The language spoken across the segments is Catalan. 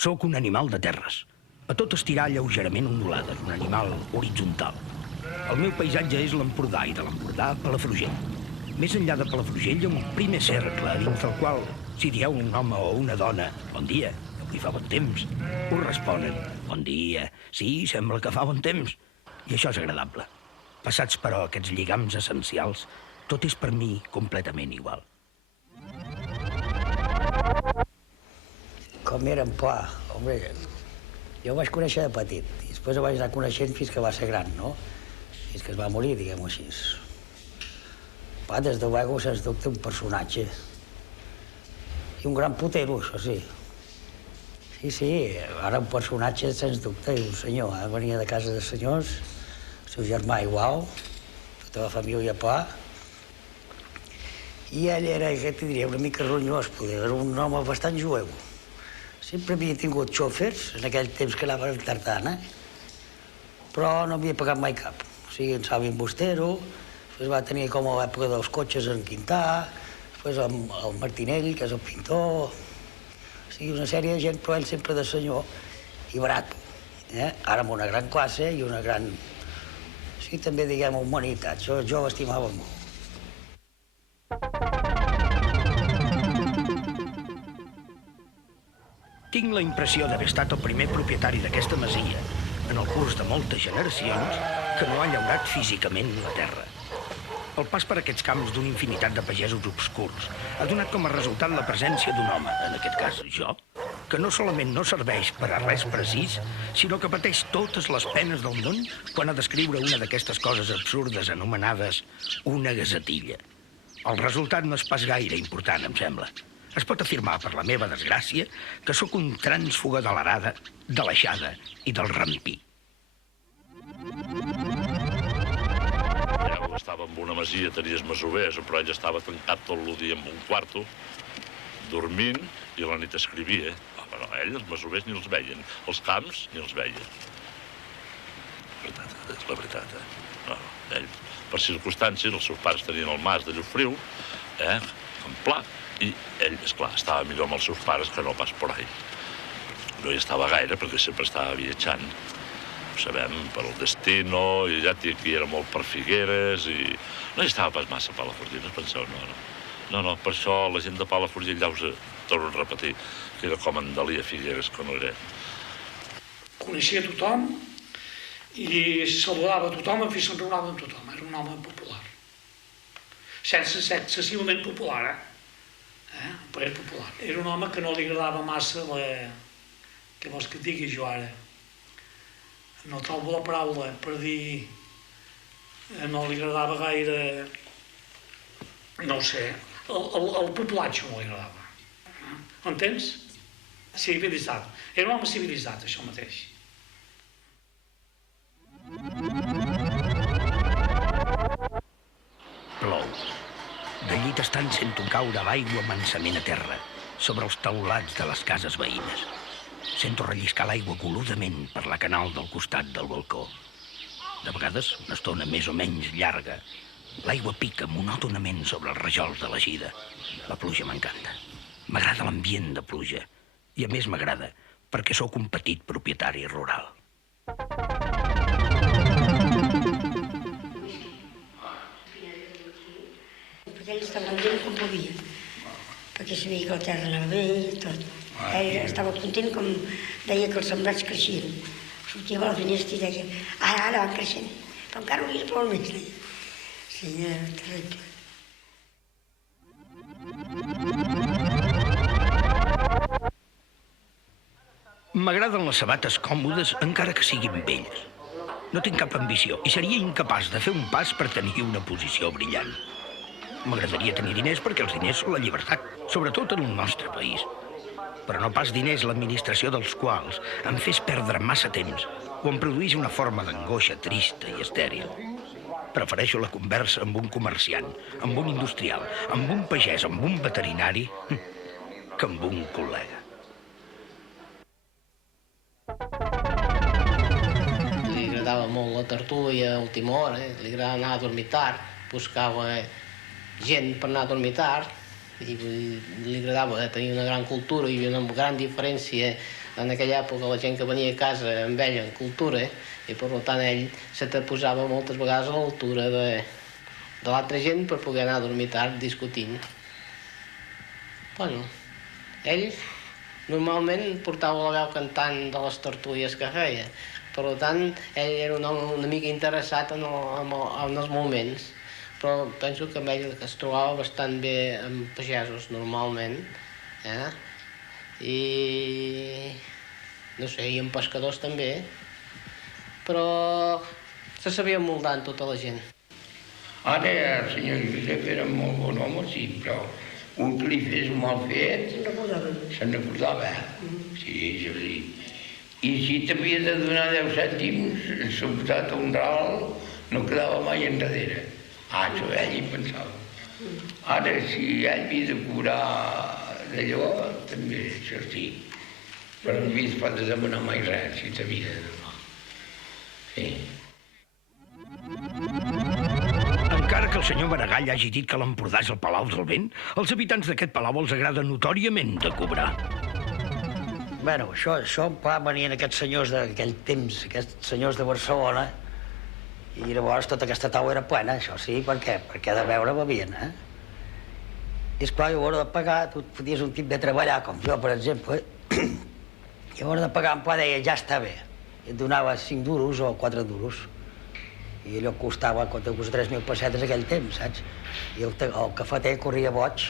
Sóc un animal de terres. A tot estirar lleugerament ondulades, un animal horitzontal. El meu paisatge és l'Empordà i de l'Empordà Palafrugell. Més enllà de Palafrugell hi ha un primer cercle dins del qual, si dieu un home o una dona, bon dia, avui fa bon temps, us responen, bon dia, sí, sembla que fa bon temps. I això és agradable. Passats, però, aquests lligams essencials, tot és per mi completament igual. Com era en Pla, home, jo ho vaig conèixer de petit, i després ho vaig anar coneixent fins que va ser gran, no? Fins que es va morir, diguem-ho així. Pla, des de luego, sens dubte, un personatge. I un gran putero, això sí. Sí, ara un personatge, sens dubte, i un senyor, venia de casa de senyors, el seu germà igual, tota la família Pla, i ell era, què t'hi diria, una mica ronyós, era un home bastant jueu. Sempre havia tingut xòfers, en aquell temps que anava en tartana, però no havia pagat mai cap. O sigui, en Salvi Bustero, després va tenir com a l'època dels cotxes en Quintà, després el Martinell, que és el pintor, o sigui, una sèrie de gent, però ell sempre de senyor i barat. Ara amb una gran classe i una gran, sí, també, diguem, humanitat. Jo l'estimava molt. Tinc la impressió d'haver estat el primer propietari d'aquesta masia, en el curs de moltes generacions, que no ha llaurat físicament la terra. El pas per aquests camps d'una infinitat de pagesos obscurs ha donat com a resultat la presència d'un home, en aquest cas jo, que no solament no serveix per a res precís, sinó que pateix totes les penes del món quan ha d'escriure una d'aquestes coses absurdes anomenades una gazetilla. El resultat no és pas gaire important, em sembla. Es pot afirmar, per la meva desgràcia, que sóc un trànsfuga de l'arada, de l'aixada i del rampí. Ja estava en una masia, tenies masovers, però ell estava tancat tot el dia en un quarto, dormint, i a la nit escrivia. Però ell, els masovers, ni els veien. Els camps, ni els veien. És la veritat, No, ell, per circumstàncies, els seus pares tenien el mas de Llofriu, en Pla, i ell, esclar, estava millor amb els seus pares que no pas por ahí. No hi estava gaire, perquè sempre estava viatjant. Ho sabem, per el Destino, i ja aquí era molt per Figueres, i no hi estava pas massa a Palafrugell, no penseu, no. Per això la gent de Palafrugell, ja us torno a repetir, que era com en Dalí a Figueres, que no era. Coneixia tothom i saludava tothom i s'enraonava amb tothom. Era un home popular. Sense ser excessivament popular, però era popular. Era un home que no li agradava massa què vols que et digui jo ara? No trobo la paraula per dir... No li agradava gaire... No ho sé. El populatge no li agradava. Entens? Civilitzat. Era un home civilitzat, això mateix. Plou. De llit estant sento caure l'aigua mansament a terra, sobre els teulats de les cases veïnes. Sento relliscar l'aigua goludament per la canal del costat del balcó. De vegades, una estona més o menys llarga, l'aigua pica monòtonament sobre els rajols de l'eixida. La pluja m'encanta. M'agrada l'ambient de pluja. I a més m'agrada perquè sóc un petit propietari rural. Ell estava content com podia, perquè sabia que la terra anava bé i tot. Ell estava content com deia que els sembrats creixien. Sortia a la finestra i deia, ara van creixent, però encara hauria de ploure més, deia. Sí, era terrible. M'agraden les sabates còmodes encara que siguin velles. No tinc cap ambició i seria incapaç de fer un pas per tenir una posició brillant. M'agradaria tenir diners perquè els diners són la llibertat, sobretot en el nostre país. Però no pas diners l'administració dels quals em fes perdre massa temps o em produís una forma d'angoixa trista i estèril. Prefereixo la conversa amb un comerciant, amb un industrial, amb un pagès, amb un veterinari, que amb un col·lega. Li agradava molt la tertúlia a última hora, li agradava anar a dormir tard, buscava gent per anar a dormir tard, i li agradava tenir una gran cultura, hi havia una gran diferència en aquella època la gent que venia a casa amb ell en cultura, i per tant ell se te posava moltes vegades a l'altura de l'altra gent per poder anar a dormir tard discutint. Bueno, ell normalment portava la veu cantant de les tertúlies que feia. Per tant, ell era un home una mica interessat en els moments, però penso que amb ell es trobava bastant bé amb pagesos, normalment, i no sé, i amb pescadors també, però se sabia moldar en tota la gent. Ara el senyor Josep era molt bon home, sí, però un que li fes mal fet... Se'n recordava. Sí, això sí. I si t'havia de donar 10 cèntims, suposat un ral, no quedava mai enrere. Això ell hi pensava. Ara, si ell havia de cobrar d'allò, també, això sí. Però no havia de demanar mai res, si t'havia de donar. Sí. Encara que el senyor Maragall hagi dit que l'Empordà és el Palau del Vent, als habitants d'aquest palau els agrada notòriament de cobrar. Bueno, això clar, venien aquests senyors d'aquell temps, aquests senyors de Barcelona, i llavors tota aquesta taula era plena, això sí, per què? Perquè de beure bevien, I esclar, a l'hora de pagar, tu podies un tip de treballar, com jo, per exemple, i a l'hora de pagar en pla deia, ja està bé, i et donava 5 duros o 4 duros, i allò costava 3.000 pessetes aquell temps, saps? I el cafeter corria boig,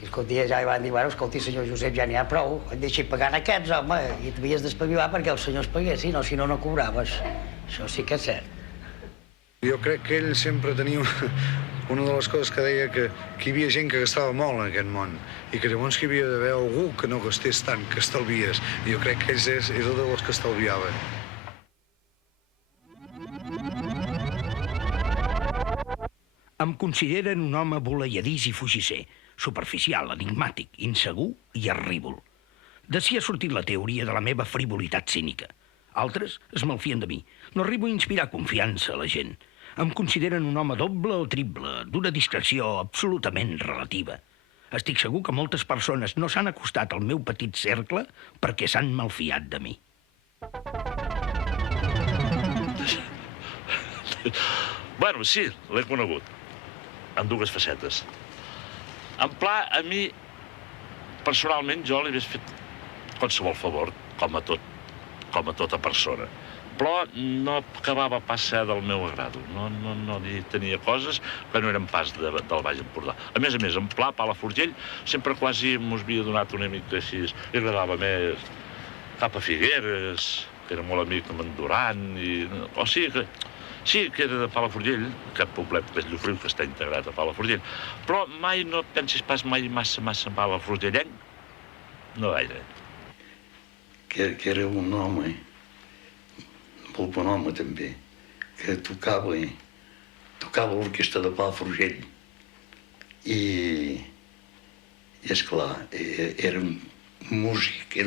i escolti, ja hi van dir, bueno, escolti, senyor Josep, ja n'hi ha prou, et deixi pagant aquests, home, i t'havies d'espavilar perquè els senyors paguessin, o si no, no cobraves. Això sí que és cert. Jo crec que ell sempre tenia una de les coses que deia que hi havia gent que gastava molt en aquest món i que llavors que hi havia d'haver algú que no gastés tant, que estalvies. I jo crec que ell era de los que estalviaven. Em consideren un home voleiadís i fugisser, superficial, enigmàtic, insegur i arríbol. D'ací ha sortit la teoria de la meva frivolitat cínica. Altres es malfien de mi. No arribo a inspirar confiança a la gent. Em consideren un home doble o triple, d'una discreció absolutament relativa. Estic segur que moltes persones no s'han acostat al meu petit cercle perquè s'han malfiat de mi. Bueno, sí, l'he conegut. En dues facetes. En pla, a mi, personalment, jo li hagués fet qualsevol favor, com a tota persona. Però no acabava pas ser del meu agrado. No tenia coses que no eren pas del Baix Empordà. A més, en pla, Palafrugell, sempre quasi mos havia donat una mica així. Li agradava més cap a Figueres, que era molt amic amb en Duran, o sigui que... Sí, que era de Palafrugell, aquest poblet que és Llofriu, que està integrat a Palafrugell. Però mai no pensis pas mai massa palafrugellenc? No gaire. Que era un home, molt bon home també, que tocava l'orquestra de Palafrugell. I esclar, era un músic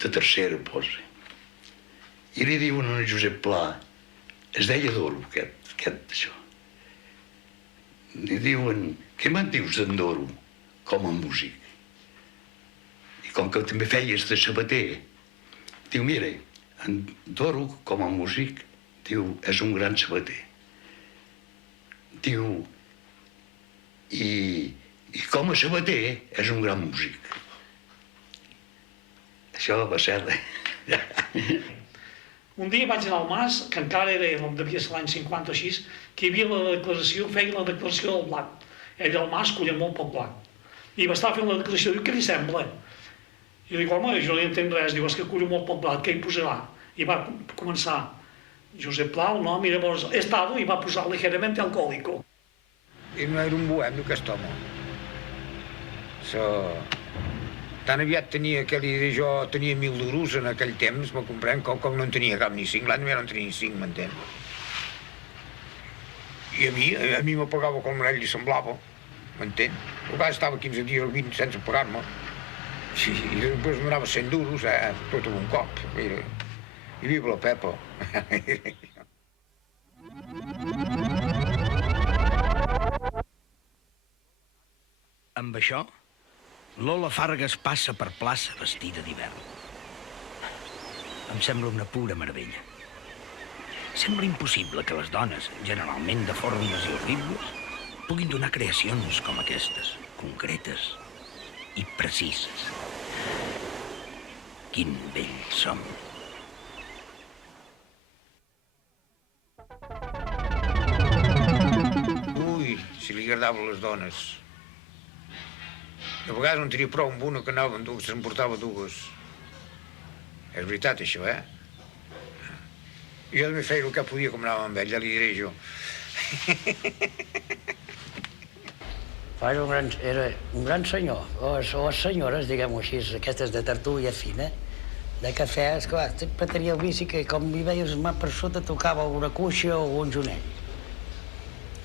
de tercera, posa. I li diuen a Josep Pla, es deia Doro, aquest això. Li diuen, què me'n dius d'en Doro com a músic? I com que també feies de sabater, diu, mira, en Doro com a músic, diu, és un gran sabater. Diu, i com a sabater és un gran músic. Això va ser... Un dia vaig anar al Mas, que encara devia ser l'any 50 o així, que hi havia la declaració, feia la declaració del blat. Ell al Mas colla molt poc blat. I va estar fent la declaració, diu, què li sembla? I dic, home, jo no hi entenc res, diu, és que collo molt poc blat, què hi posarà? I va començar Josep Pla, el nom, i llavors Estado, i va posar ligeramente alcohólico. I no era un bohemi, aquest home. Tan aviat tenia que li diré jo, tenia 1.000 duros en aquell temps, me comprèn, com no en tenia cap ni 5, l'any no en tenia ni 5, m'entén? I a mi me pagava com a ell li semblava, m'entén? A vegades estava 15 dies o 20 sense pagar-me. I després em donava 100 duros, tot en un cop. Mira, i viva la Pepa. Amb això, Lola Fargas passa per plaça vestida d'hivern. Em sembla una pura meravella. Sembla impossible que les dones, generalment deformes i horribles, puguin donar creacions com aquestes, concretes i precises. Quin vell som. Ui, si li agradaven les dones. De vegades no en tenia prou amb una que anava amb dues, se'n portava dues. És veritat, això, Jo també feia el que podia com anava amb ell, ja li diré jo. Era un gran senyor, o les senyores, diguem-ho així, aquestes de tertúlia fina, de cafè, esclar, sempre tenia el vici que com hi veies mà per sota tocava una cuixa o un jonell.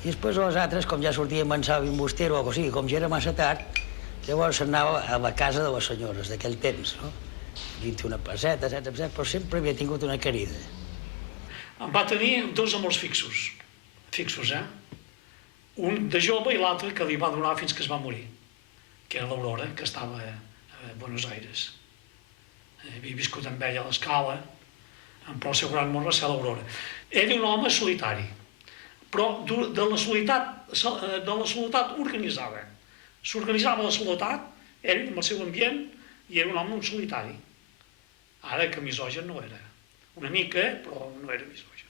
I després les altres, com ja sortíem en Salvi Bustero o sigui, com ja era massa tard, llavors anava a la casa de les senyores d'aquell temps, no? 21 pessetes, etc, però sempre havia tingut una querida. En va tenir dos amors fixos, Un de jove i l'altre que li va durar fins que es va morir, que era l'Aurora, que estava a Buenos Aires. Havia viscut amb ella a l'Escala, però el seu gran amor va ser l'Aurora. Era un home solitari, però de la soledat organitzava. S'organitzava la soledat, ell amb el seu ambient, i era un home solitari. Ara que misogen no era. Una mica, però no era misogen.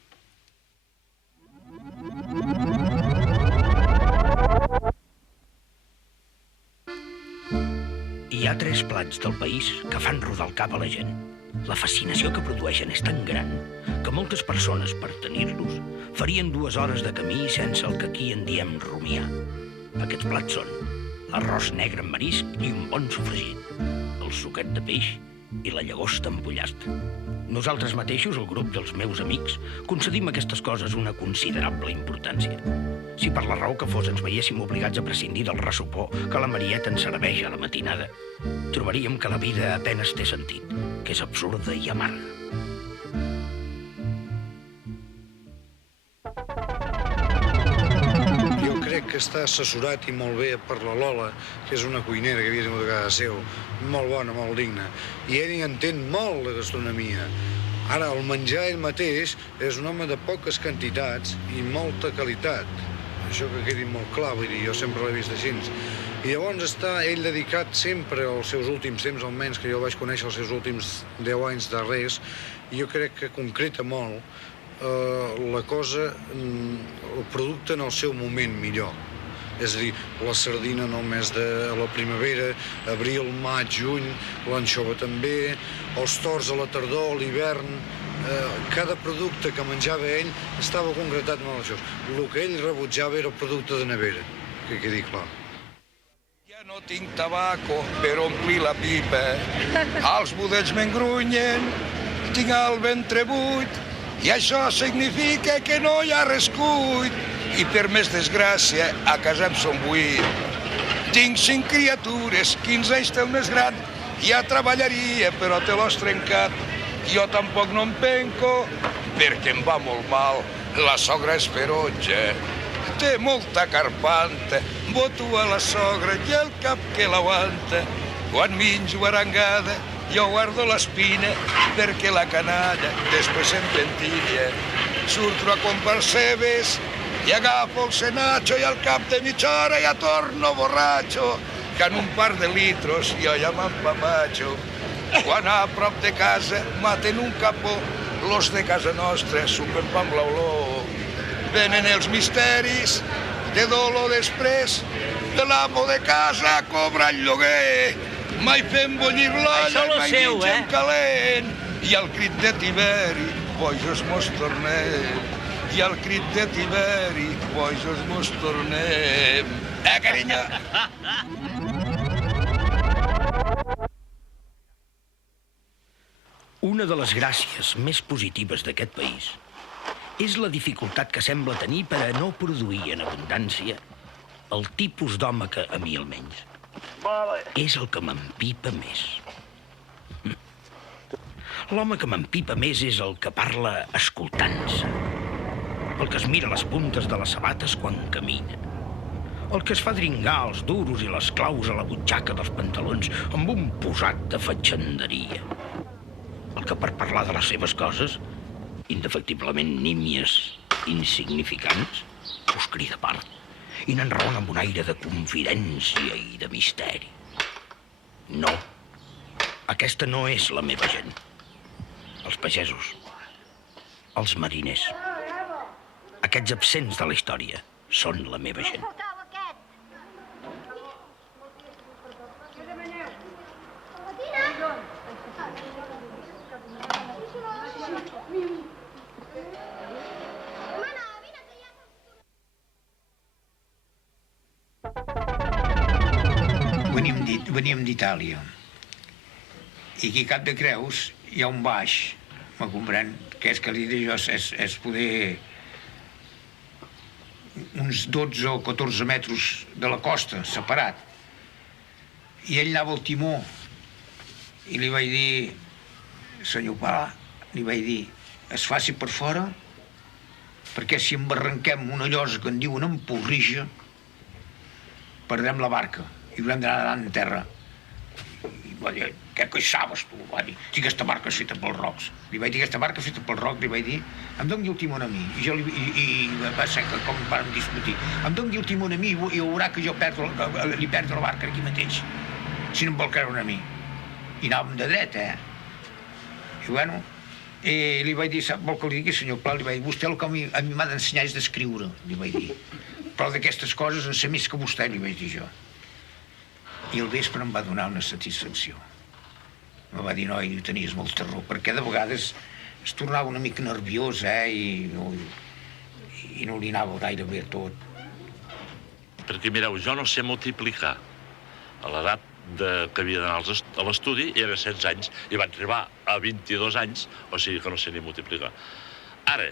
Hi ha 3 plats del país que fan rodar el cap a la gent. La fascinació que produeixen és tan gran que moltes persones, per tenir-los, farien 2 hores de camí sense el que aquí en diem rumiar. Aquests plats són l'arròs negre amb marisc i un bon sofregit, el suquet de peix i la llagosta amb pollastre. Nosaltres mateixos, el grup dels meus amics, concedim a aquestes coses una considerable importància. Si per la raó que fos ens veiéssim obligats a prescindir del ressopó que la Marieta ens serveix a la matinada, trobaríem que la vida apenes té sentit, que és absurda i amarga. Jo crec que està assessorat i molt bé per la Lola, que és una cuinera que havia tingut a casa seu, molt bona, molt digna, i ell hi entén molt de gastronomia. Ara, el menjar ell mateix és un home de poques quantitats i molta qualitat. Això que quedi molt clar, vull dir, jo sempre l'he vist així. I llavors està ell dedicat sempre als seus últims temps, almenys que jo vaig conèixer els seus últims 10 anys darrers, i jo crec que concreta molt la cosa, el producte en el seu moment millor. És a dir, la sardina en el mes de la primavera, abril, maig, juny, l'anxova també, els tords a la tardor, l'hivern. Cada producte que menjava ell estava concretat amb això. El que ell rebutjava era el producte de nevera, que quedi clar. Ja no tinc tabaco per omplir la pipa, els budells m'engrunyen, tinc el ventre buit, i això significa que no hi ha res cuit. I per més desgràcia, a casa em som 8. Tinc 5 criatures, 15 anys té el més gran, ja treballaria, però te l'has trencat. Jo tampoc no em penco, perquè em va molt mal. La sogra és ferotge, té molta carpanta, voto a la sogra i el cap que l'aguanta. Quan menjo arengada, jo guardo l'espina, perquè la canalla després se'n pentina. Surto a comprar cebes i agafo el cenacho i al cap de mitja hora ja torno borratxo, que en un par de litros jo ja m'empapatxo. Quan a prop de casa maten un capó, los de casa nostra supen pa amb l'olor. Venen els misteris de dolor després de l'amo de casa cobra el lloguer. Mai fem bullir l'olla i mai mengem calent. I al crit de Tiberi, bojos mos tornem. I al crit de Tiberi, bojos mos tornem. Carinyo? Una de les gràcies més positives d'aquest país és la dificultat que sembla tenir per a no produir en abundància el tipus d'home que, a mi almenys, és el que m'empipa més. L'home que m'empipa més és el que parla escoltant-se, el que es mira les puntes de les sabates quan camina, El que es fa dringar els duros i les claus a la butxaca dels pantalons amb un posat de fatxenderia. El que per parlar de les seves coses, indefectiblement nímies, insignificants, us crida a part i n'enraona amb un aire de confidència i de misteri. No, aquesta no és la meva gent. Els pagesos, els mariners, aquests absents de la història són la meva gent. Veníem d'Itàlia. I aquí a Cap de Creus hi ha un baix, me comprèn, que és que li diré jo, és poder uns 12 o 14 metres de la costa, separat. I ell anava al timó i li vaig dir, senyor Pla, li vaig dir, es faci per fora, perquè si embarranquem una llosa que en diuen empurrija, perdrem la barca i haurem d'anar en terra. I va dir, què queixaves tu? Va dir, si aquesta barca és feta pels rocs. Li vaig dir, aquesta barca és feta pels rocs, li vaig dir, em doni el timó a mi. I va ser que com vam discutir, em doni el timó a mi i veurà que jo li perdo la barca aquí mateix, si no em vol creure a mi. I anàvem de dret, I bueno, li vaig dir, sap, vol que li digui, senyor Pla? Li vaig dir, vostè el que a mi m'ha d'ensenyar és d'escriure, li vaig dir. Però d'aquestes coses en sé més que vostè, li vaig dir jo. I el vespre em va donar una satisfacció. Em va dir, noi, tenies molta raó, perquè de vegades es tornava una mica nerviós, i no li anava gaire bé tot. Perquè, mireu, jo no sé multiplicar. A l'edat que havia d'anar a l'estudi era 16 anys i vaig arribar a 22 anys, o sigui que no sé ni multiplicar. Ara,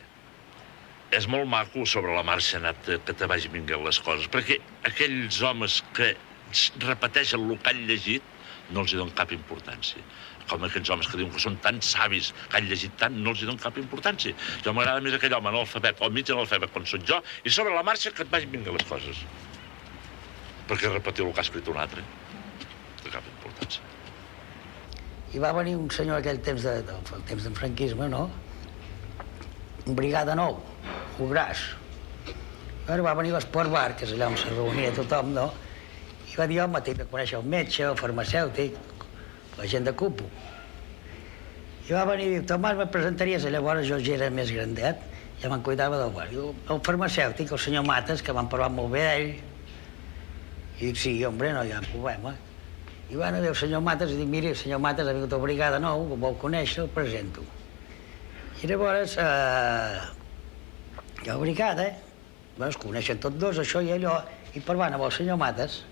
és molt maco sobre la marxa que te vagin vinguent les coses, perquè aquells homes que repeteixen el que han llegit no els hi donen cap importància. Com aquells homes que diuen que són tan savis, que han llegit tant, no els hi donen cap importància. Jo m'agrada més aquell home analfabet o mig analfabet quan soc jo i sobre la marxa que et vagin vinguent les coses. Perquè repetir el que ha escrit un altre no té cap importància. I va venir un senyor aquell temps del franquisme, no? Un brigada nou, un gras. Va venir l'Esport Bar, que és allà on se reunia tothom, no? I va dir, home, tinc de conèixer el metge, el farmacèutic, la gent de Cupo. I va venir i diu, Tomàs, me presentaries? I llavors jo ja era més grandet, ja me'n cuidava del bar. Diu, el farmacèutic, el senyor Mates, que van parlar molt bé d'ell. I dic, sí, hombre, no hi ha problema. I bueno, diu, senyor Mates, i dic, miri, el senyor Mates ha vingut a brigada nou, que vol conèixer, el presento. I llavors, hi ha brigada, es coneixen tots dos, això i allò, i parlant amb el senyor Mates,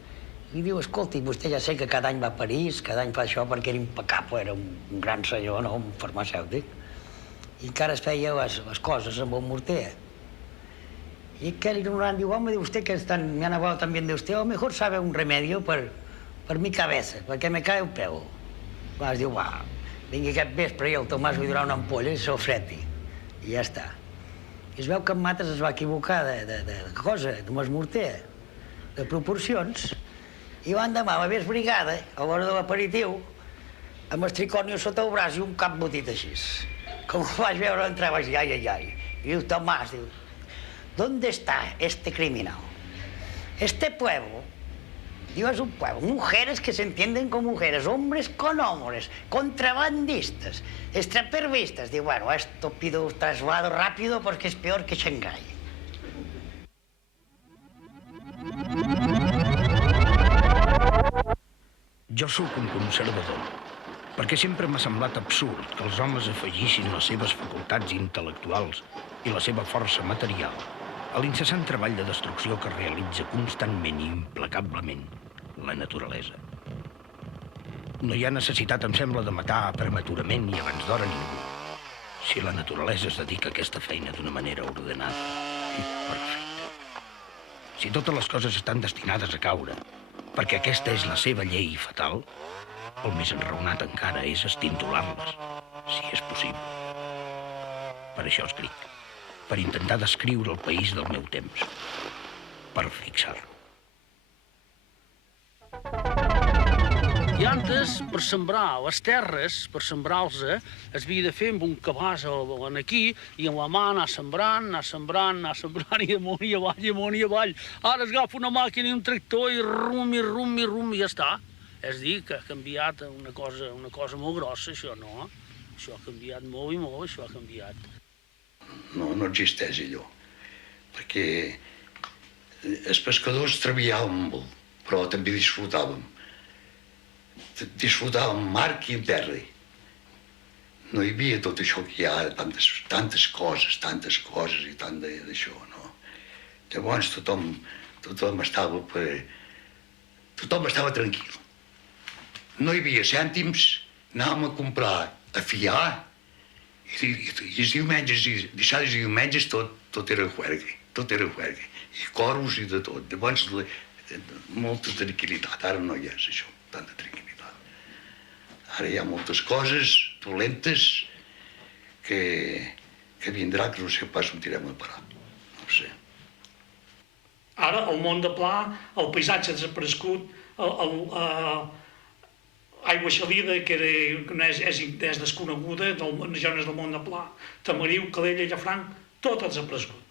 i diu, escolti, vostè ja sé que cada any va a París, cada any fa això perquè era impecable, era un gran senyor, no?, un farmacèutic, i encara es feia les coses amb el morter. Y aquel ignorante dijo, hombre, usted que me han hablado también de usted, a lo mejor sabe un remedio per mi cabeza, perquè me cae el peu. Vas dir, va, vingui aquest vespre i el Tomàs li donarà una ampolla i se'l freti. I ja està. I es veu que en Mates es va equivocar de cosa, de morter, de proporcions, i l'endemà va haver brigada, a l'hora de l'aperitiu, amb el tricornio sota el braç i un cap botit així. Com ho vaig veure entrar, vaig dir, ai, ai, ai. I diu Tomàs, diu, ¿dónde está este criminal? Este pueblo, digo, es un pueblo, mujeres que se entienden con mujeres, hombres con hombres, contrabandistas, extrapervistas. Digo, bueno, esto pido traslado rápido porque es peor que Shanghái. Jo sóc un conservador, perquè sempre m'ha semblat absurd que els homes afegissin les seves facultats intel·lectuals i la seva força material a l'incessant treball de destrucció que realitza constantment i implacablement la naturalesa. No hi ha necessitat, em sembla, de matar prematurament i abans d'hora ningú, si la naturalesa es dedica a aquesta feina d'una manera ordenada i perfecta. Si totes les coses estan destinades a caure, perquè aquesta és la seva llei fatal, el més enraonat encara és estintolar-les, si és possible. Per això escric, per intentar descriure el país del meu temps, per fixar-lo. I antes, per sembrar les terres, per sembrar-los, es havia de fer amb un cabàs aquí i amb la mà anar sembrant, i amunt i avall, i amunt i avall. Ara es agafa una màquina i un tractor i rum, i ja està. És a dir, que ha canviat una cosa molt grossa, això, no? Això ha canviat molt i molt, això ha canviat. No existeix allò, perquè els pescadors treballàvem molt, però també disfrutàvem. Disfrutàvem mar i en terra. No hi havia tot això que hi ha, tantes coses i tant d'això, no? Llavors tothom estava tranquil. No hi havia cèntims, anàvem a comprar, a fiar, i els diumenges, dissabtes i diumenges tot era juerga, i coros i de tot. Llavors, molta tranquil·litat. Ara no hi és això, tanta tranquil·litat. Ara hi ha moltes coses dolentes que vindrà, que no sé pas on tirem a parar. No ho sé. Ara, al món de Pla, el paisatge ha desaparegut, aigua xalida, que és desconeguda, les zones del món de Pla, Tamariu, Calella, Llafranc, tot ha desaparegut.